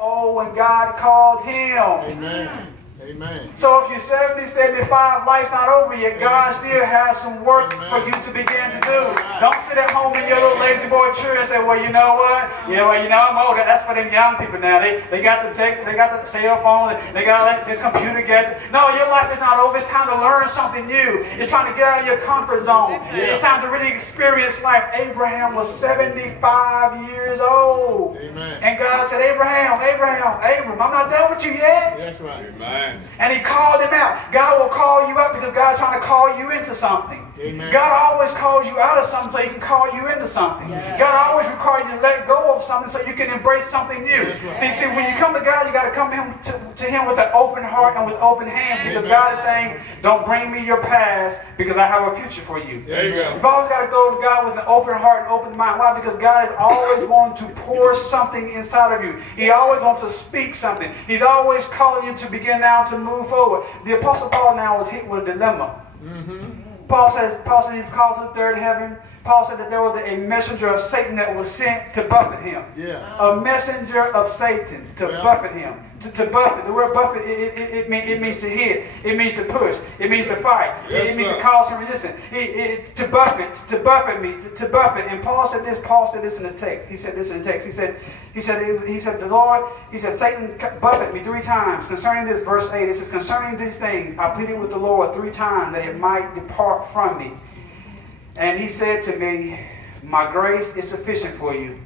old when God called him. Amen. Amen. So if you're 70, 75, life's not over yet. God still has some work for you to begin to do. Don't sit at home in your little lazy boy chair and say, well, you know what? I'm old. That's for them young people now. They got the tech, they got the cell phone, they got the computer gadget. No, your life is not over. It's time to learn something new. It's time to get out of your comfort zone. It's time to really experience life. Abraham was 75 years old. Amen. And God said, Abram, I'm not done with you yet. That's right. Amen. And he called him out. God will call you out because God's trying to call you into something. Amen. God always calls you out of something so he can call you into something. Yeah. God always requires you to let go of something so you can embrace something new. Right. See, when you come to God, you got to come to him with an open heart and with open hands, because Amen. God is saying, don't bring me your past because I have a future for you. There you go. You've always got to go to God with an open heart and open mind. Why? Because God is always wanting to pour something inside of you. He always wants to speak something. He's always calling you to begin now to move forward. The Apostle Paul now was hit with a dilemma. Mm-hmm. Paul says he calls to the third heaven. Paul said that there was a messenger of Satan that was sent to buffet him. Yeah. A messenger of Satan to buffet him. To buffet. The word buffet, it means to hit. It means to push. It means to fight. Yes, it means sir. to cause some resistance. To buffet me. To buffet. And Paul said this in the text. He said this in the text. He said, the Lord, he said, Satan buffeted me 3 times. Concerning this, verse 8, it says, concerning these things, I pleaded with the Lord 3 times that it might depart from me. And he said to me, my grace is sufficient for you,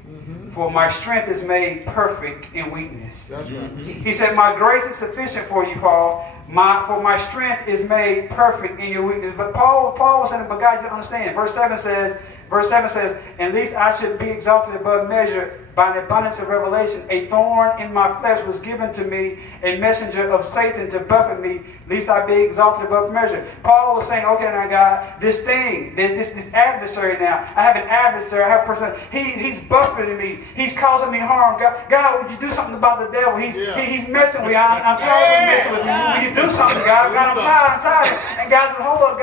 for my strength is made perfect in weakness. That's right. He said, my grace is sufficient for you, Paul. For my strength is made perfect in your weakness. But Paul was saying, but God, you understand. Verse 7 says, at least I should be exalted above measure by an abundance of revelation. A thorn in my flesh was given to me, a messenger of Satan to buffet me, lest I be exalted above measure. Paul was saying, okay, now God, this adversary now, I have an adversary, I have a person, he's buffeting me, he's causing me harm. God, would you do something about the devil? He's messing with me. I'm tired of messing with me. Will you do something, God? God, I'm tired. And God said, hold up.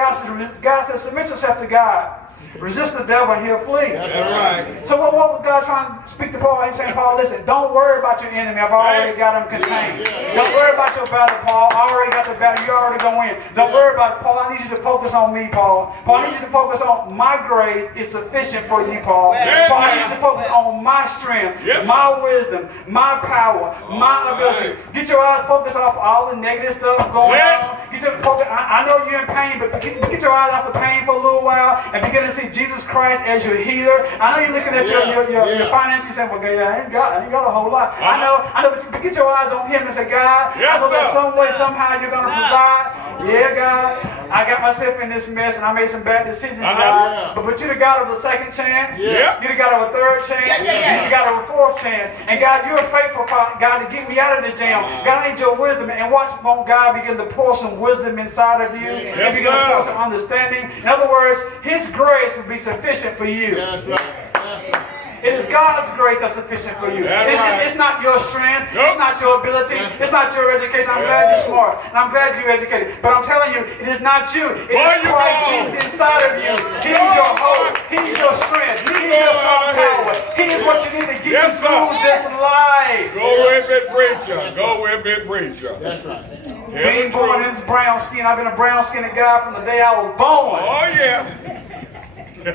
God said, submit yourself to God. Resist the devil and he'll flee. That's right. So what was God trying to speak to Paul? He's saying, Paul, listen, don't worry about your enemy. I've already got him contained. Don't worry about your battle, Paul. I already got the battle. You're already going to win. Don't worry about it, Paul. I need you to focus on me, Paul. Paul, I need you to focus on my grace is sufficient for you, Paul. Paul, I need you to focus on my strength, my wisdom, my power, my ability. Get your eyes focused off all the negative stuff going on. Get your focus. I know you're in pain, but get your eyes off the pain for a little while and begin to see Jesus Christ as your healer. I know you're looking at your finances and saying, well, I ain't got a whole lot. I know, but get your eyes on him and say, God, I know that some way, somehow you're going to provide. Yeah, God, I got myself in this mess and I made some bad decisions, God. But you're the God of a second chance. You're the God of a third chance. You're the God of a fourth chance. And God, you're faithful, God, to get me out of this jam. God, I need your wisdom. And watch God begin to pour some wisdom inside of you. And begin to pour some understanding. In other words, his grace will be sufficient for you. That's right. It is God's grace that's sufficient for you. It's not your strength. It's not your ability. It's not your education. I'm glad you're smart. And I'm glad you're educated. But I'm telling you, it is not you. It is Christ Jesus inside of you. He is your hope. He is your strength. He is your strong tower. He is what you need to get you through this life. Go with it, preacher. Go with it, preacher. That's right. Being born in this brown skin, I've been a brown skinned guy from the day I was born. Oh, yeah.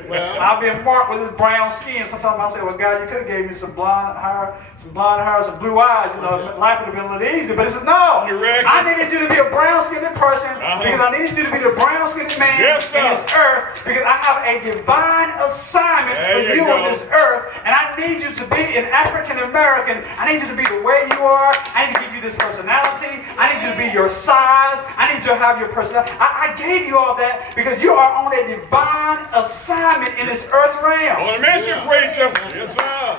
Well, I've been marked with this brown skin. Sometimes I say, well, God, you could have gave me some blonde hair, some blue eyes. You know, life would have been a little easier. But he said, no, I needed you to be a brown-skinned person because I needed you to be the brown-skinned man in this earth because I have a divine assignment for you on this earth. And I need you to be an African-American. I need you to be the way you are. I need to give you this personality. I need you to be your size. I need you to have your personality. I gave you all that because you are on a divine assignment in this earth realm. On a mission, preacher. Yes, sir.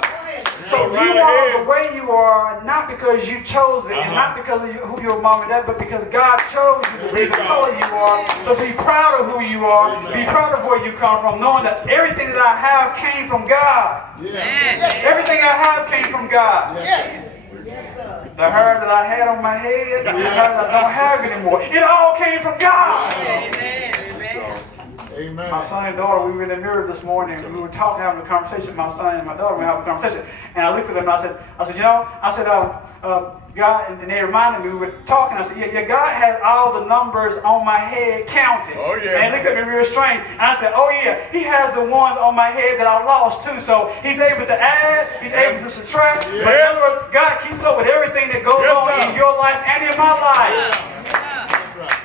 So you are the way you are, not because you chose it, and not because of who your mom and dad, but because God chose you to be the color you are. So be proud of who you are. Be proud of where you come from, knowing that everything that I have came from God. Everything I have came from God. The hair that I had on my head, the hair that I don't have anymore, it all came from God. Amen. My son and daughter, we were in the mirror this morning. We were talking, having a conversation. My son and my daughter were having a conversation. And I looked at them and I said, you know, God, and they reminded me, we were talking. I said, yeah, God has all the numbers on my head counted. Oh, yeah. And they looked at me real strange. And I said, oh, yeah, he has the ones on my head that I lost too. So he's able to add, he's able to subtract. Yeah. But in other words, God keeps up with everything that goes Yes, on sir. in your life and in my life. That's right.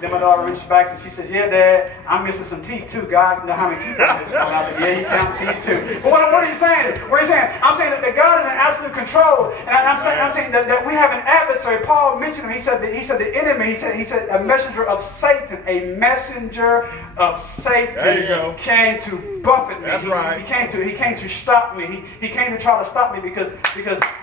Then my daughter reached back and she says, yeah, Dad, I'm missing some teeth too. God, you know how many teeth I'm missing. And I said, yeah, he counts teeth too. But what are you saying? What are you saying? I'm saying that God is in absolute control. And I'm saying that we have an adversary. Paul mentioned him. He said the enemy, he said a messenger of Satan. A messenger of Satan There you go. came to buffet me. That's right. He came to stop me. He came to try to stop me because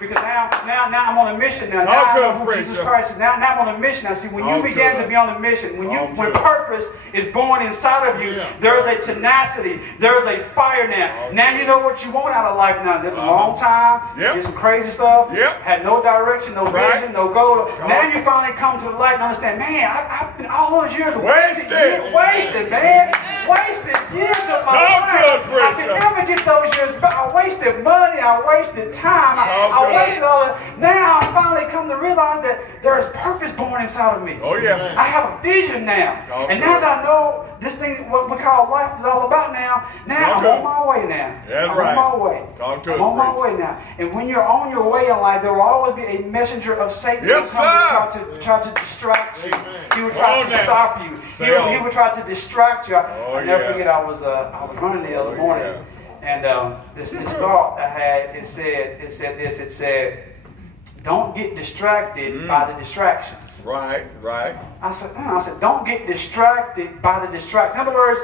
now I'm on a mission now. Talk to Now I him, know who Jesus preacher. Christ is. Now I'm on a mission. Now see, when Talk you to begin us. to be on a mission, when Talk to us. purpose is born inside of you, Yeah. there is a tenacity, there is a fire now. Talk Now to you know what you want out of life now. Did a Uh-huh. long time, Yep. did some crazy stuff, Yep. had no direction, no Right. vision, no goal. Talk. Now you finally come to the light and understand, man, I've been all those years Wasted. wasted, man. Wasted years of my Talk to life. us, I can preacher. never get those years back. I wasted money, I wasted time, Talk I to us. wasted all that. Now I finally come to realize that there is purpose born inside of me. Oh, yeah. I have a vision now. Talk And to now us. that I know this thing, what we call life is all about now Talk I'm to on us. my way now. That's I'm right. on my way. Talk to I'm us, on my preacher. way now. And when you're on your way in life, there will always be a messenger of Satan Yes, who comes sir. to try to distract you. Amen. He would Come try on to now. stop you. Say He on. would try to distract you. Oh, I'll never yeah. forget, I was running the other Oh, morning. yeah. And this thought I had, it said, don't get distracted by the distractions. Right, right. I said, don't get distracted by the distraction. In other words,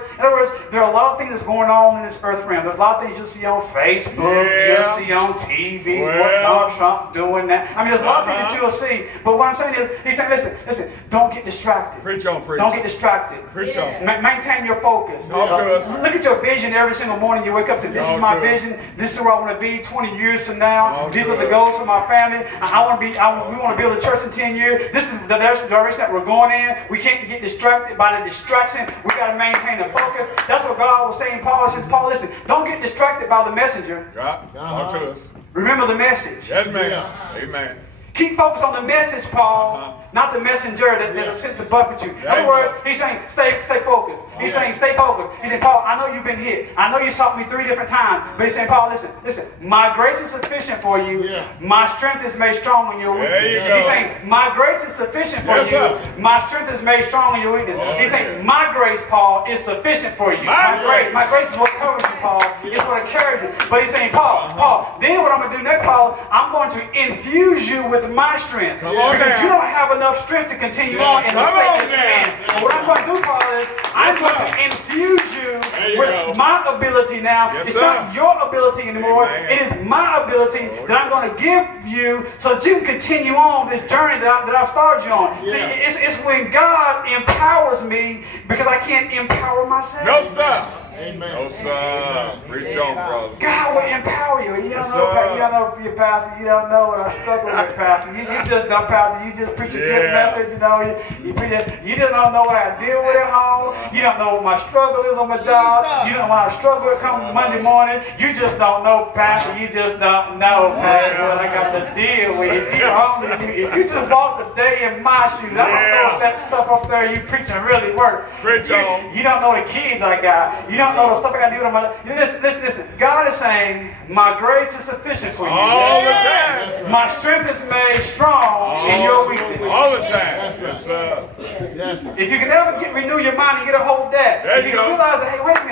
there are a lot of things that's going on in this earth realm. There's a lot of things you'll see on Facebook, Yeah. you'll see on TV, what Well. Donald Trump doing that. I mean, there's a lot of things that you'll see. But what I'm saying is, he's saying, listen, don't get distracted. Preach on, preach. Don't get distracted. Preach on. Maintain your focus. Talk to us. Look at your vision every single morning you wake up and say, this is Talk my to us. vision. This is where I want to be 20 years from now. Talk These to are the us. goals for my family. We want to build a church in 10 years. This is the direction that we're going in. We can't get distracted by the distraction. We got to maintain the focus. That's what God was saying. Paul says, listen, don't get distracted by the messenger. Right. Talk to us. Remember the message. Yes, ma'am. Yeah. Amen. Keep focused on the message, Paul, Uh-huh. not the messenger that was sent to buffet you. In There other you words, go. he's saying, stay focused. He's saying, stay focused. He's saying, Paul, I know you've been hit. I know you sought me 3 different times. But he's saying, Paul, listen, my grace is sufficient for you. Yeah. My strength is made strong in your There weakness. you go. He's saying, my grace is sufficient for Yes, you. sir. My strength is made strong in your weakness. Oh, he's yeah. saying, my grace, Paul, is sufficient for you. My My grace is what covers you, Paul. It's what carries you. But he's saying, Paul, then what I'm going to do next, Paul, I'm going to infuse you with my strength. Come on Because now. you don't have enough strength to continue on in the Come state on that you're in. now. And what I'm going to do, Paul, is I'm Yes, going sir. to infuse you There you with go. my ability now. Yes, It's sir. not your ability anymore. Amen. It is my ability Oh, that I'm going to give you so that you can continue on this journey that I've started you on. Yeah. See, it's when God empowers me because I can't empower myself. No, sir. Amen. No, sir. Preach on, brother. God will empower you. You don't Yes, know, sir. you don't know your pastor. You don't know what I struggle with, pastor. You just don't, pastor. You just preach a good Yeah. message. You know, you preach it. You just don't know what I deal with at home. You don't know what my struggle is on my job. You don't know what I struggle with come Monday morning. You just don't know, pastor. You just don't know, pastor, what I got to deal with. If you just walk the day in my shoes, I don't know if that stuff up there you preaching really works. Preach on. You don't know the kids I got. You don't know the stuff I got to do with my life. Listen. God is saying, my grace is sufficient for you. All the time. My strength is made strong in your weakness. All the time. Yes, sir. Yes. If you can ever renew your mind and get a hold of that, There if you you can go. realize that, hey, wait a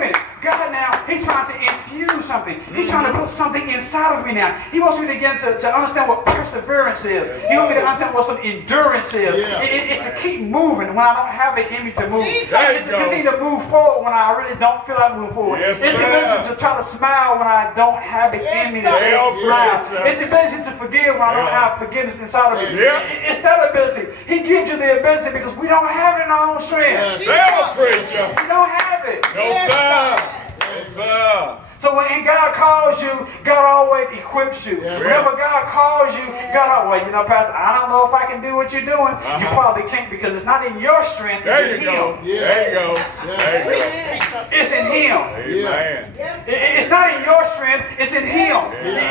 minute. God now, he's trying to infuse something. He's trying to put something inside of me now. He wants me to begin to understand what perseverance is. He wants me to understand what some endurance is. Yeah. It's to keep moving when I don't have it in me to move. There you It's to go. continue to move forward when I really don't feel like moving forward. Yes, It's sir. ability to try to smile when I don't have it in me to sir. Stay on smile. preaching. It's the ability to forgive when I don't Yeah. have forgiveness inside of me. Yeah. It's that ability. He gives you the ability because we don't have it in our own strength. Yes. Say on, preacher. We don't have it. No, sir. No, sir. So when God calls you, God always equips you. Yeah. Whenever God calls you, God always, you know, Pastor, I don't know if I can do what you're doing. You probably can't because it's not in your strength. There It's you in go. Him. Yeah. There you go. Yeah. There you go. It's in Him. Amen. It's not in your strength. It's in Him.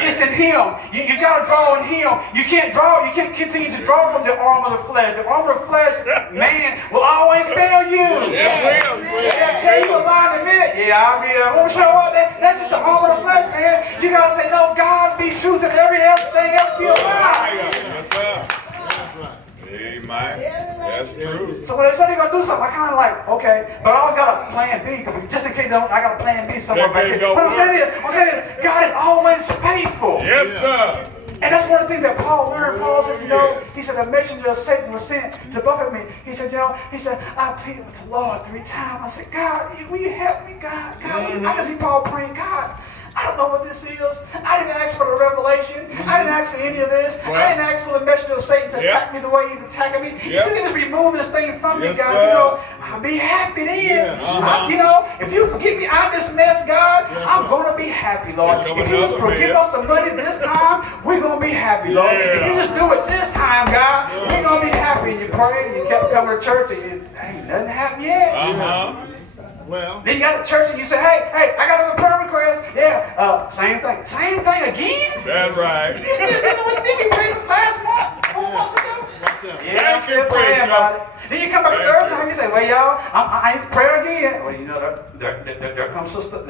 It's in Him. You got to draw in Him. You can't continue to draw from the arm of the flesh. The arm of the flesh, man, will always fail you. Yes, will. I'll tell you a lie in a minute. Yeah, I'll be there. Won't show up. That's just the arm of the flesh, man. You got to say, no, God be truth and everything else be a lie. Yes, sir. That's right. Amen. That's true. So when they say they're going to do something, I kind of like, okay. But I always got a plan B. Just in case I got a plan B somewhere back here. What I'm saying is, God is always faithful. Yes, sir. And that's one of the things that Paul learned. Paul said, you know, he said, the messenger of Satan was sent to buffet me. He said, you know, I pleaded with the Lord 3 times. I said, God, will you help me, God? God, I can see Paul praying, God, I don't know what this is. I didn't ask for the revelation. I didn't ask for any of this. I didn't ask for the messenger of Satan to attack me the way he's attacking me. If you can just remove this thing from me, God, you know, I'll be happy then. You know, if you get me out of this mess, God, I'm going to be happy, Lord. If you just forgive us the money this time, we're going to be happy, Lord. If you just do it this time, God, we're going to be happy. And you prayed, and you kept coming to church, and ain't nothing happened yet. Well, then you got to church and you say, hey, I got another prayer request. Yeah, same thing. Same thing again? That's right. You still dealing with me prayed last month, 4 months ago? Yeah, I'm still praying about it. Then you come back the third time, you say, well, y'all, I ain't pray again. Well, you know, there comes Sister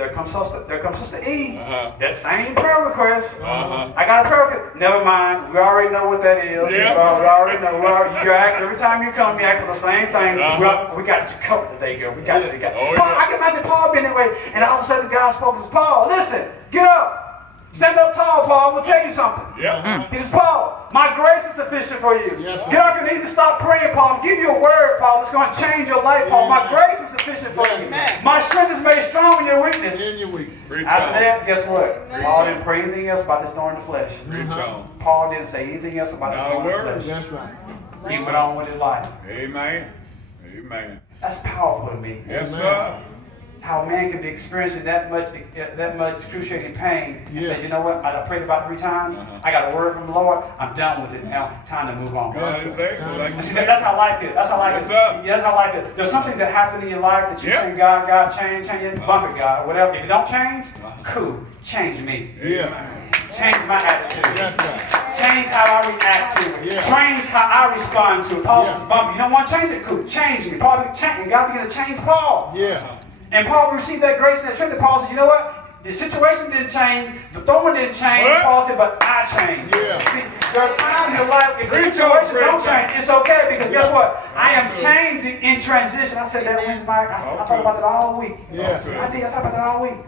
E. That same prayer request. I got a prayer request. Never mind. We already know what that is. We already know. You ask, every time you come, you ask for the same thing. We got you covered today, girl. We got you. Paul, I can imagine Paul being that way. And all of a sudden, God spoke to Paul. Listen, get up. Stand up tall, Paul. I'm going to tell you something. He says, Paul, my grace is sufficient for you. Get off your knees and stop praying, Paul. I'm giving you a word, Paul. It's going to change your life, Paul. My grace is sufficient for you. My strength is made strong in your weakness. After that, guess what? Paul didn't pray anything else about this thorn in the flesh. Paul didn't say anything else about this thorn in the flesh. That's right. He went on with his life. Amen. Amen. That's powerful to me. Yes, sir. How a man can be experiencing that much excruciating pain and say, you know what, I prayed about 3 times, I got a word from the Lord, I'm done with it now, time to move on. See, that's how life is. That's how life is. That's how life is. There's some things that happen in your life that you say, God, change it, bump it, God, whatever. If you don't change, cool, change me. Change my attitude. Change how I react to it. Change how I respond to it. Paul says, bump it. You don't want to change it? Cool, change me. Paul began to change, and God began to change Paul. And Paul received that grace and that strength. And Paul said, you know what? The situation didn't change. The thorn didn't change. Paul said, but I changed. See, there are times in your life, if the situation don't change, it's okay. Because guess what? I am changing in transition. I said that Wednesday night. I thought about that all week. I thought about that all week.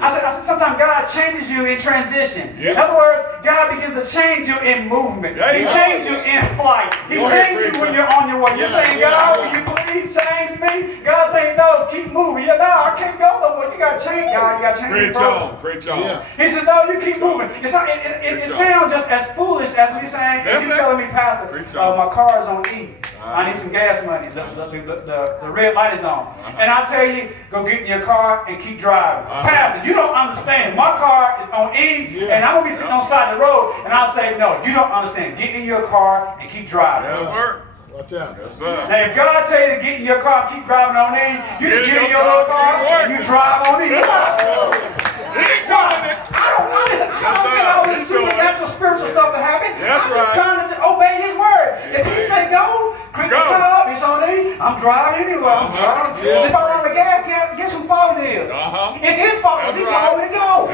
I said sometimes God changes you in transition. In other words, God begins to change you in movement. He changes you in flight. He changes you when you're on your way. You're saying, God, will you please change me? God saying, no, keep moving. No, I can't go no more. You got to change, God. You got to change me first. Preach on. He says, no, you keep moving. It sounds just as foolish as me saying, if you telling me, Pastor, my car is on E. I need some gas money. The red light is on. And I tell you, go get in your car and keep driving. Pastor, you don't understand. My car is on E, and I'm going to be sitting on the side of the road, and I'll say, no, you don't understand. Get in your car and keep driving. Watch out. Yes, sir. Now, if God tell you to get in your car and keep driving on E, you just get in your little car and you drive on E. I don't understand all this supernatural, spiritual stuff that happens. I'm just trying to obey His word. If He say go, crank the car up, it's on E. I'm driving anyway. I'm driving. If I run the gas, guess whose fault it is? It's His fault because He told me to go.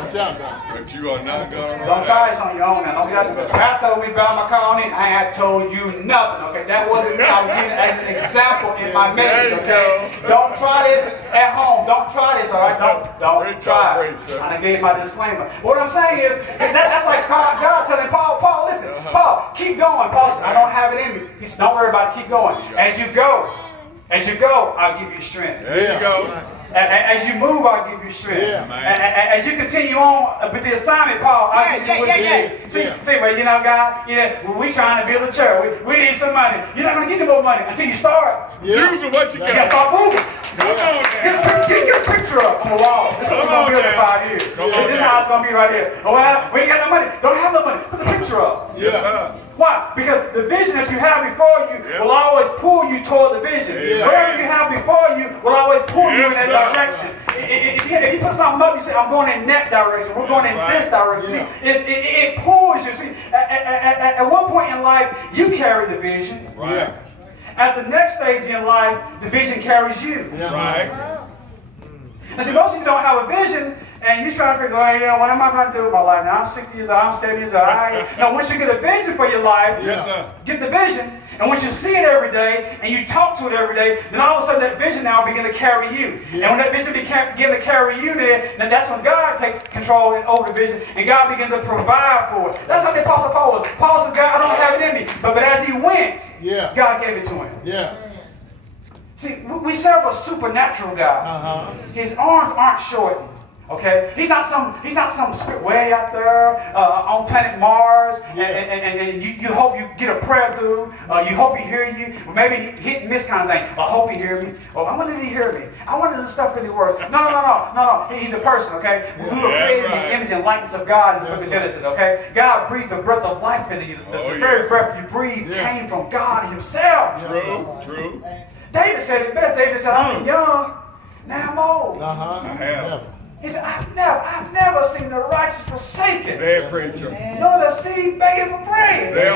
Watch out, God. But you are not going to. Don't try this on your own now. Don't get out. Pastor told me to drive my car on it. I had told you nothing. Okay, that wasn't me. I was giving an example in my message. Okay, don't try this at home. Don't try this. All right, don't try. I gave my disclaimer. What I'm saying is that's like God telling Paul, listen, Paul, keep going. Paul said, I don't have it in me. He said, don't worry about it. Keep going. As you go, I'll give you strength. There you go. As you move, I'll give you strength. Yeah. As you continue on with the assignment, Paul, I'll give you what you need. See, well, you know, God, when we trying to build a church, we need some money. You're not going to get no more money until you start. Yeah. Using what you You got to got. start moving. Come on, Get a picture up on the wall. This is what we're going to build in 5 years. This is how it's going to be right here. Oh, well, we ain't got no money. Don't have no money. Put the picture up. Yes, sir. Why? Because the vision that you have before you will always pull you toward the vision. Yeah. Whatever you have before you will always pull you in Yes, that sir. direction. If you put something up, you say, I'm going in that direction. We're going in this direction. Yeah. See, it pulls you. See, at one point in life, you carry the vision. Right. At the next stage in life, the vision carries you. Yeah. Right. And see, most of you don't have a vision, and you're trying to figure, well, what am I going to do with my life? Now, I'm 60 years old, I'm 70 years old. Now, once you get a vision for your life, Yes, sir. get the vision, and once you see it every day, and you talk to it every day, then all of a sudden that vision now begin to carry you. Yeah. And when that vision begin to carry you then that's when God takes control over the vision, and God begins to provide for it. That's how the Apostle Paul was. Paul said, God, I don't have it in me. But as he went, Yeah. God gave it to him. Yeah. See, we serve a supernatural God. Uh-huh. His arms aren't shortened. Okay, he's not some spirit way out there on planet Mars, and you hope you get a prayer through. You hope he hear you. Or maybe hit and miss kind of thing. I hope he hear me. Or I wonder if he hear me. I wonder if this stuff really works. No. He's a person. Okay, we were created in the image and likeness of God in the book of Genesis. Okay, God breathed the breath of life into you. The very breath you breathe came from God Himself. True. David said it best. David said, "I'm young, now I'm old." Uh-huh. I have. Never. He said, I've never seen the righteous forsaken, Say it, preacher. nor the seed begging for bread. Say it.